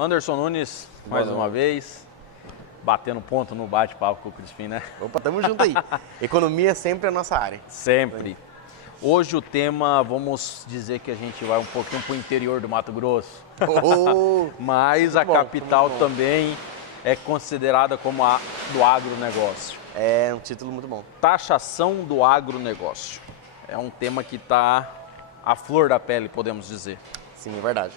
Anderson Nunes, mais uma vez, batendo ponto no bate-papo com o Crispim, né? Opa, tamo junto aí. Economia sempre é a nossa área. Sempre. Hoje o tema, vamos dizer que a gente vai um pouquinho para o interior do Mato Grosso. Mas a capital também é considerada como a do agronegócio. É um título muito bom. Taxação do agronegócio. É um tema que está à flor da pele, podemos dizer. Sim, é verdade.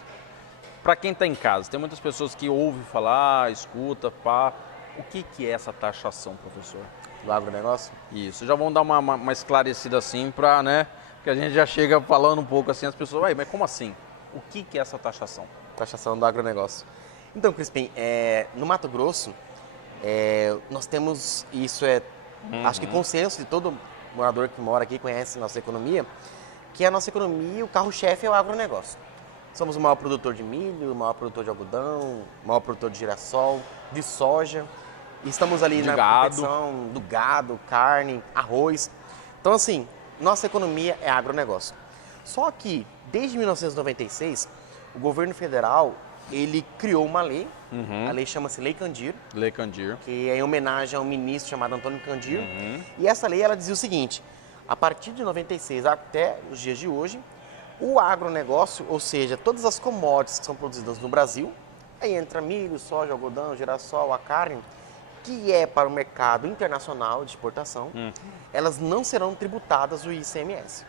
Para quem está em casa, tem muitas pessoas que ouvem falar, escuta, pá. O que é essa taxação, professor? Do agronegócio? Isso, já vamos dar uma esclarecida assim para, né? Porque a gente já chega falando um pouco assim, as pessoas, ué, mas como assim? O que é essa taxação? Taxação do agronegócio. Então, Crispim, no Mato Grosso, nós temos, isso acho que consenso de todo morador que mora aqui, conhece nossa economia, que a nossa economia, o carro-chefe é o agronegócio. Somos o maior produtor de milho, o maior produtor de algodão, o maior produtor de girassol, de soja. E estamos ali na competição do gado, carne, arroz. Então, assim, nossa economia é agronegócio. Só que, desde 1996, o governo federal, ele criou uma lei, a lei chama-se Lei Candir. Lei Candir. Que é em homenagem a um ministro chamado Antônio Candir. E essa lei, ela dizia o seguinte, a partir de 96 até os dias de hoje, o agronegócio, ou seja, todas as commodities que são produzidas no Brasil, aí entra milho, soja, algodão, girassol, a carne, que é para o mercado internacional de exportação, elas não serão tributadas do ICMS.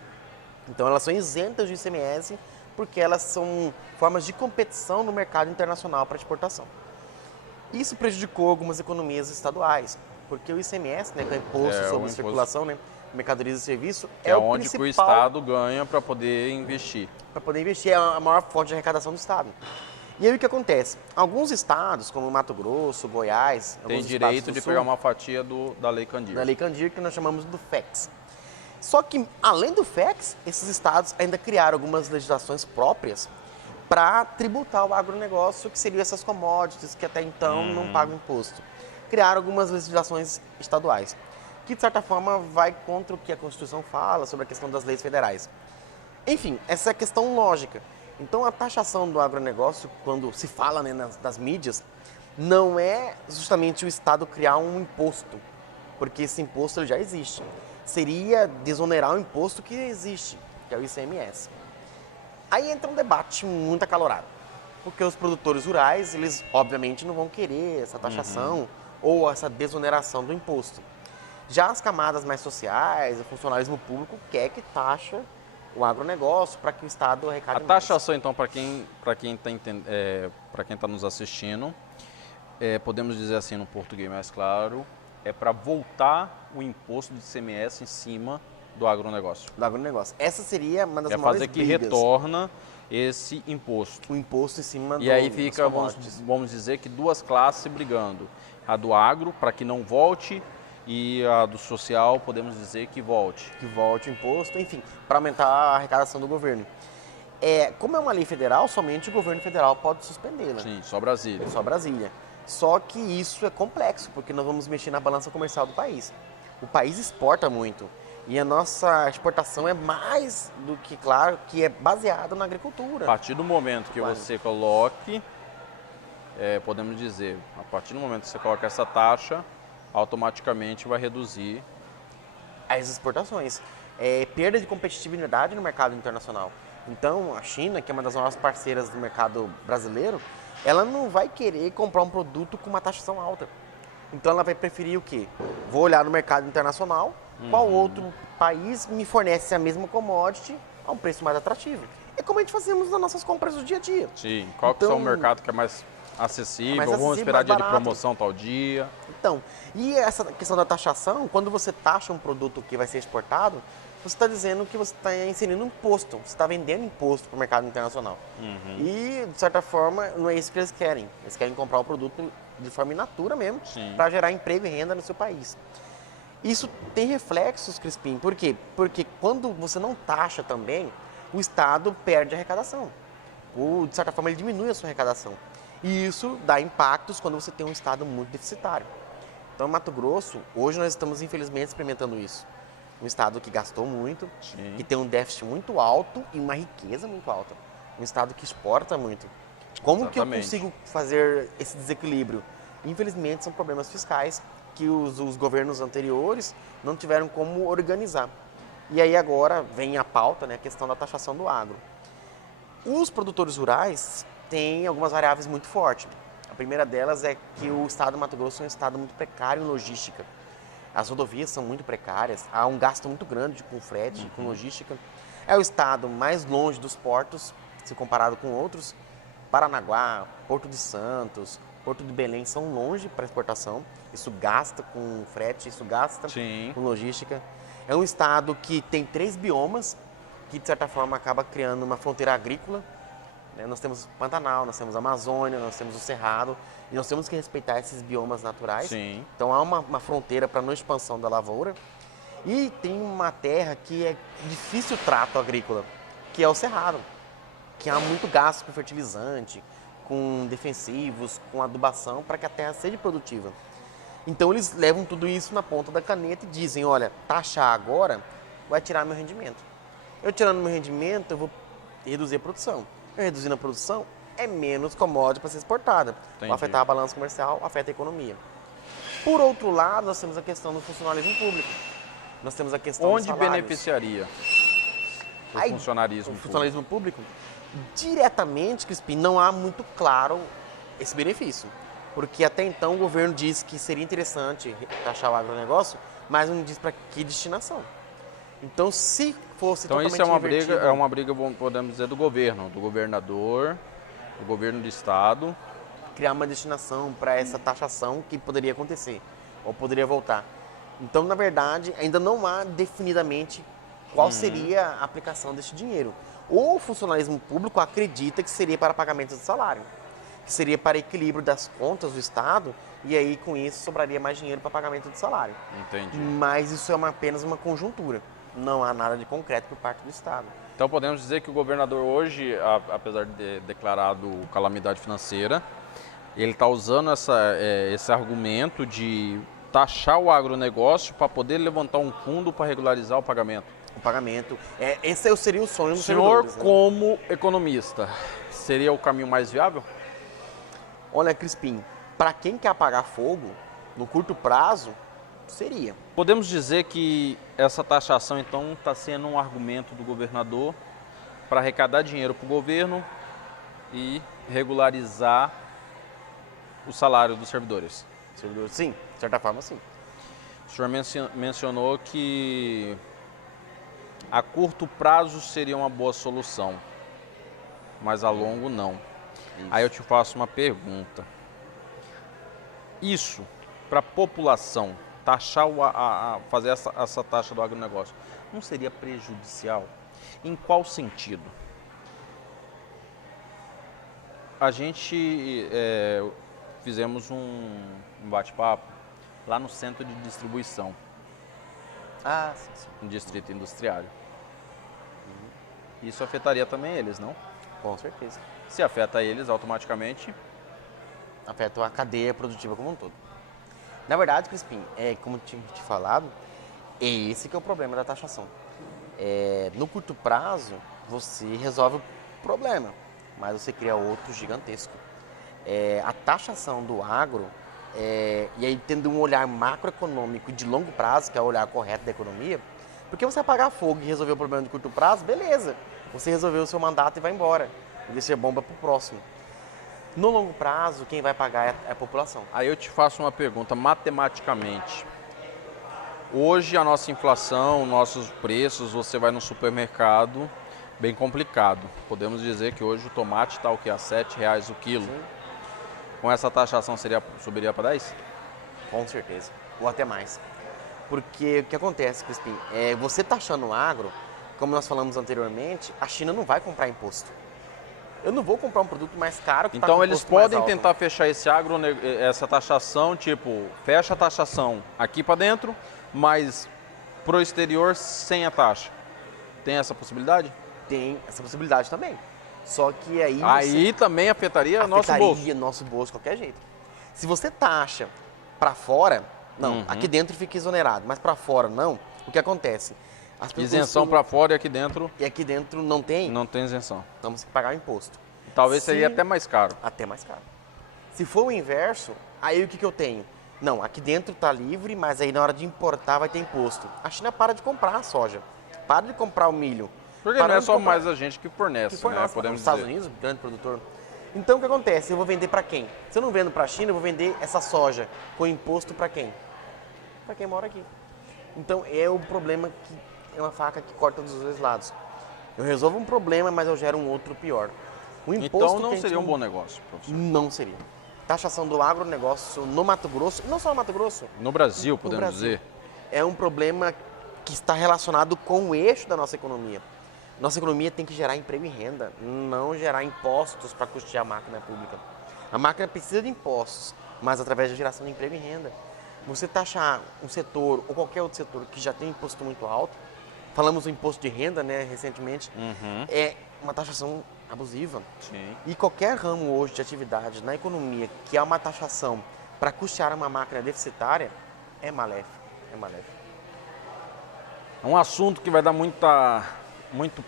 Então, elas são isentas do ICMS porque elas são formas de competição no mercado internacional para exportação. Isso prejudicou algumas economias estaduais, porque o ICMS, né, que é o Imposto sobre Circulação, né, mercadorias e serviços, é onde o Estado ganha para poder investir. Para poder investir, é a maior fonte de arrecadação do Estado. E aí o que acontece? Alguns estados, como Mato Grosso, Goiás... Tem direito de pegar uma fatia da Lei Candir. Da Lei Candir, que nós chamamos do FEX. Só que, além do FEX, esses estados ainda criaram algumas legislações próprias para tributar o agronegócio, que seriam essas commodities que até então não pagam imposto. Criaram algumas legislações estaduais, que de certa forma vai contra o que a Constituição fala sobre a questão das leis federais. Enfim, essa é a questão lógica. Então, a taxação do agronegócio, quando se fala, né, nas mídias, não é justamente o Estado criar um imposto, porque esse imposto ele já existe. Seria desonerar o imposto que existe, que é o ICMS. Aí entra um debate muito acalorado, porque os produtores rurais, eles obviamente não vão querer essa taxação ou essa desoneração do imposto. Já as camadas mais sociais, o funcionalismo público quer que taxa o agronegócio para que o Estado arrecade mais. A taxação, então, para quem está nos assistindo, podemos dizer assim no português mais claro, é para voltar o imposto de ICMS em cima do agronegócio. Do agronegócio. Essa seria uma das maiores fazer que brigas. Retorna esse imposto. O imposto em cima E aí fica, vamos dizer que duas classes brigando. A do agro, para que não volte, e a do social, podemos dizer que volte. Que volte o imposto, enfim, para aumentar a arrecadação do governo. Como é uma lei federal, somente o governo federal pode suspendê-la. Sim, só Brasília. Só Brasília. Só que isso é complexo, porque nós vamos mexer na balança comercial do país. O país exporta muito. E a nossa exportação é mais do que, claro, que é baseada na agricultura. A partir do momento que você coloque, podemos dizer, a partir do momento que você coloca essa taxa, automaticamente vai reduzir as exportações. Perda de competitividade no mercado internacional. Então, a China, que é uma das maiores parceiras do mercado brasileiro, ela não vai querer comprar um produto com uma taxação alta. Então, ela vai preferir o quê? Vou olhar no mercado internacional, qual outro país me fornece a mesma commodity a um preço mais atrativo. É como a gente fazemos nas nossas compras do dia a dia. Sim, qual que é o mercado que é mais acessível, vamos esperar dia de promoção tal dia. Então, e essa questão da taxação, quando você taxa um produto que vai ser exportado, você está dizendo que você está inserindo um imposto, você está vendendo imposto para o mercado internacional. E, de certa forma, não é isso que eles querem. Eles querem comprar o produto de forma in natura mesmo, para gerar emprego e renda no seu país. Isso tem reflexos, Crispim. Por quê? Porque quando você não taxa também, o Estado perde a arrecadação. Ou, de certa forma, ele diminui a sua arrecadação. E isso dá impactos quando você tem um Estado muito deficitário. Então, Mato Grosso, hoje nós estamos, infelizmente, experimentando isso. Um Estado que gastou muito, que tem um déficit muito alto e uma riqueza muito alta. Um Estado que exporta muito. Como que eu Exatamente. consigo fazer esse desequilíbrio? Infelizmente, são problemas fiscais que os governos anteriores não tiveram como organizar. E aí agora vem a pauta, né, a questão da taxação do agro. Os produtores rurais têm algumas variáveis muito fortes. A primeira delas é que o estado do Mato Grosso é um estado muito precário em logística. As rodovias são muito precárias, há um gasto muito grande com frete, com logística. É o estado mais longe dos portos, se comparado com outros. Paranaguá, Porto de Santos, Porto de Belém são longe para exportação. Isso gasta com frete, isso gasta Sim. com logística. É um estado que tem 3 biomas, que de certa forma acaba criando uma fronteira agrícola. Nós temos Pantanal, nós temos Amazônia, nós temos o Cerrado, e nós temos que respeitar esses biomas naturais. Sim. Então há uma fronteira para a não expansão da lavoura. E tem uma terra que é difícil trato agrícola, que é o Cerrado, que há muito gasto com fertilizante, com defensivos, com adubação, para que a terra seja produtiva. Então eles levam tudo isso na ponta da caneta e dizem, olha, taxar agora vai tirar meu rendimento. Eu tirando meu rendimento, eu vou reduzir a produção. Eu reduzindo a produção, é menos commodity para ser exportada. Entendi. Vai afetar a balança comercial, afeta a economia. Por outro lado, nós temos a questão do funcionalismo público. Nós temos a questão dos Onde salários. beneficiaria o Aí, funcionarismo o público? funcionalismo público, diretamente, Crispim, não há muito claro esse benefício. Porque até então o governo disse que seria interessante taxar o agronegócio, mas não diz para que destinação. Então, se fosse Então totalmente isso revertido, é uma briga, podemos dizer, do governo, do governador, do governo do estado. criar uma destinação para essa taxação que poderia acontecer, ou poderia voltar. Então, na verdade, ainda não há definidamente qual seria a aplicação desse dinheiro. O funcionalismo público acredita que seria para pagamento de salário, que seria para equilíbrio das contas do Estado, e aí com isso sobraria mais dinheiro para pagamento de salário. Entendi. Mas isso é apenas uma conjuntura, não há nada de concreto por parte do Estado. Então podemos dizer que o governador hoje, apesar de ter declarado calamidade financeira, ele está usando esse argumento de taxar o agronegócio para poder levantar um fundo para regularizar o pagamento. O pagamento, esse seria o sonho O dos senhor, servidores, né? como economista, seria o caminho mais viável? Olha, Crispim, para quem quer apagar fogo, no curto prazo, seria. Podemos dizer que essa taxação, então, está sendo um argumento do governador para arrecadar dinheiro para o governo e regularizar o salário dos servidores. Sim, de certa forma, sim. O senhor mencionou que a curto prazo seria uma boa solução, mas a longo não. Isso. Aí eu te faço uma pergunta. Isso, para a população, taxar fazer essa taxa do agronegócio, não seria prejudicial? Em qual sentido? A gente fizemos um bate-papo lá no centro de distribuição, Ah, sim, sim. no distrito industriário. Isso afetaria também eles, não? Com certeza. Se afeta eles, automaticamente... Afeta a cadeia produtiva como um todo. Na verdade, Crispim, como eu tinha te falado, é esse que é o problema da taxação. No curto prazo, você resolve o problema, mas você cria outro gigantesco. A taxação do agro, e aí tendo um olhar macroeconômico de longo prazo, que é o olhar correto da economia, porque você apagar fogo e resolver o problema de curto prazo, beleza. Você resolveu o seu mandato e vai embora. E deixa bomba para o próximo. No longo prazo, quem vai pagar é a população. Aí eu te faço uma pergunta, matematicamente. Hoje a nossa inflação, nossos preços, você vai no supermercado, bem complicado. Podemos dizer que hoje o tomate está o quê? A R$7 o quilo. Sim. Com essa taxação subiria para 10? Com certeza. Ou até mais. Porque o que acontece, Crispim, você taxando o agro, como nós falamos anteriormente, a China não vai comprar imposto. Eu não vou comprar um produto mais caro que Então com eles imposto mais podem alto. tentar fechar essa taxação, tipo, fecha a taxação aqui para dentro, mas pro exterior sem a taxa. Tem essa possibilidade? Tem essa possibilidade também. Só que aí Aí também afetaria nosso bolso. afetaria nosso bolso de qualquer jeito. Se você taxa para fora, não, aqui dentro fica exonerado, mas para fora não, o que acontece? As pessoas Isenção para fora e aqui dentro E aqui dentro não tem, não tem isenção. então você tem que pagar o imposto. Talvez seria até mais caro. Até mais caro. Se for o inverso, aí o que eu tenho? Não, aqui dentro está livre, mas aí na hora de importar vai ter imposto. A China para de comprar a soja, para de comprar o milho. Porque não é só mais a gente que fornece, né? Podemos dizer. Estados Unidos, grande produtor. Então o que acontece? Eu vou vender para quem? Se eu não vendo para a China, eu vou vender essa soja com imposto para quem? Para quem mora aqui. Então é o problema que é uma faca que corta dos dois lados. Eu resolvo um problema, mas eu gero um outro pior. O imposto então não seria um bom negócio, professor? Não seria. Taxação do agronegócio no Mato Grosso, não só no Mato Grosso. No Brasil, podemos dizer. É um problema que está relacionado com o eixo da nossa economia. Nossa economia tem que gerar emprego e renda, não gerar impostos para custear a máquina pública. A máquina precisa de impostos, mas através da geração de emprego e renda. Você taxar um setor ou qualquer outro setor que já tem imposto muito alto, falamos do imposto de renda, né, recentemente, é uma taxação abusiva. Sim. E qualquer ramo hoje de atividade na economia que há uma taxação para custear uma máquina deficitária é maléfico. É maléfico. É um assunto que vai dar muito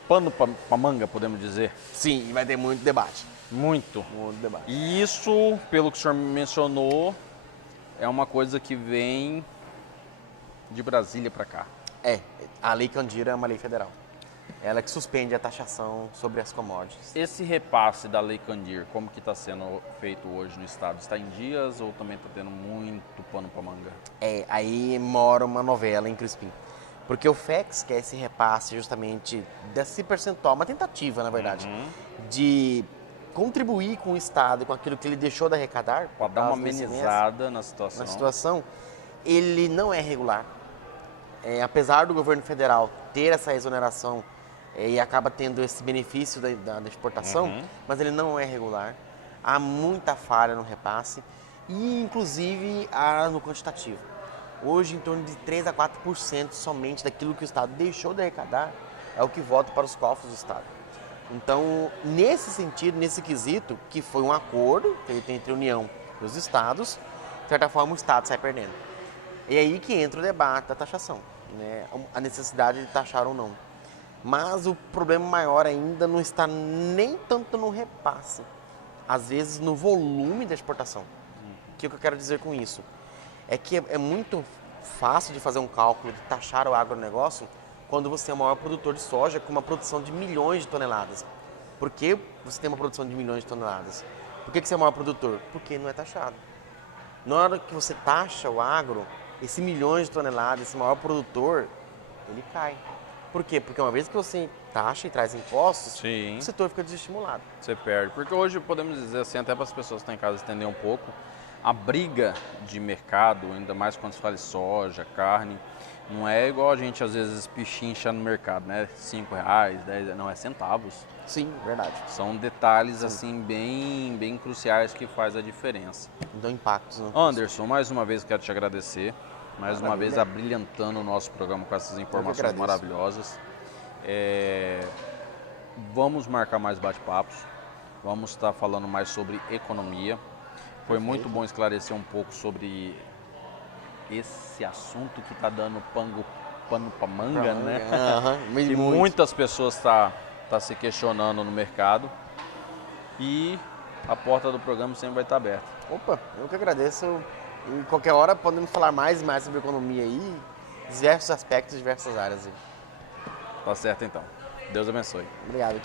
pano para manga, podemos dizer. Sim, e vai ter muito debate. Muito. Muito debate. E isso, pelo que o senhor mencionou, é uma coisa que vem de Brasília para cá. É, a Lei Candir é uma lei federal. Ela que suspende a taxação sobre as commodities. Esse repasse da Lei Candir, como que está sendo feito hoje no estado? Está em dias ou também está tendo muito pano para manga? É, aí mora uma novela em Crispim. Porque o FEX, que é esse repasse justamente desse percentual, uma tentativa, na verdade, de contribuir com o Estado, com aquilo que ele deixou de arrecadar. Para dar uma amenizada na situação. Na situação, ele não é regular. Apesar do governo federal ter essa exoneração e acaba tendo esse benefício da exportação, mas ele não é regular. Há muita falha no repasse e, inclusive, há no quantitativo. Hoje, em torno de 3 a 4% somente daquilo que o Estado deixou de arrecadar é o que volta para os cofres do Estado. Então, nesse sentido, nesse quesito, que foi um acordo feito entre a União e os Estados, de certa forma o Estado sai perdendo. E é aí que entra o debate da taxação, né? A necessidade de taxar ou não. Mas o problema maior ainda não está nem tanto no repasse, às vezes no volume da exportação. O que eu quero dizer com isso? É que é muito fácil de fazer um cálculo de taxar o agronegócio quando você é o maior produtor de soja com uma produção de milhões de toneladas. Por que você tem uma produção de milhões de toneladas? Por que você é o maior produtor? Porque não é taxado. Na hora que você taxa o agro, esse milhões de toneladas, esse maior produtor, ele cai. Por quê? Porque uma vez que você taxa e traz impostos, o setor fica desestimulado. Você perde. Porque hoje podemos dizer assim, até para as pessoas que estão em casa entender um pouco, a briga de mercado, ainda mais quando se fala de soja, carne, não é igual a gente às vezes pichincha no mercado, né? R$5, 10, não, é centavos. Sim, verdade. São detalhes assim bem cruciais que faz a diferença. Dão impactos. Anderson, mais uma vez quero te agradecer. Mais uma vez abrilhantando o nosso programa com essas informações maravilhosas. Vamos marcar mais bate-papos. Vamos estar falando mais sobre economia. Foi muito bom esclarecer um pouco sobre esse assunto que está dando pano para manga, né? Que muitas pessoas tá se questionando no mercado. E a porta do programa sempre vai estar aberta. Opa, eu que agradeço. Em qualquer hora podemos falar mais e mais sobre economia aí, diversos aspectos, diversas áreas aí. Tá certo então. Deus abençoe. Obrigado.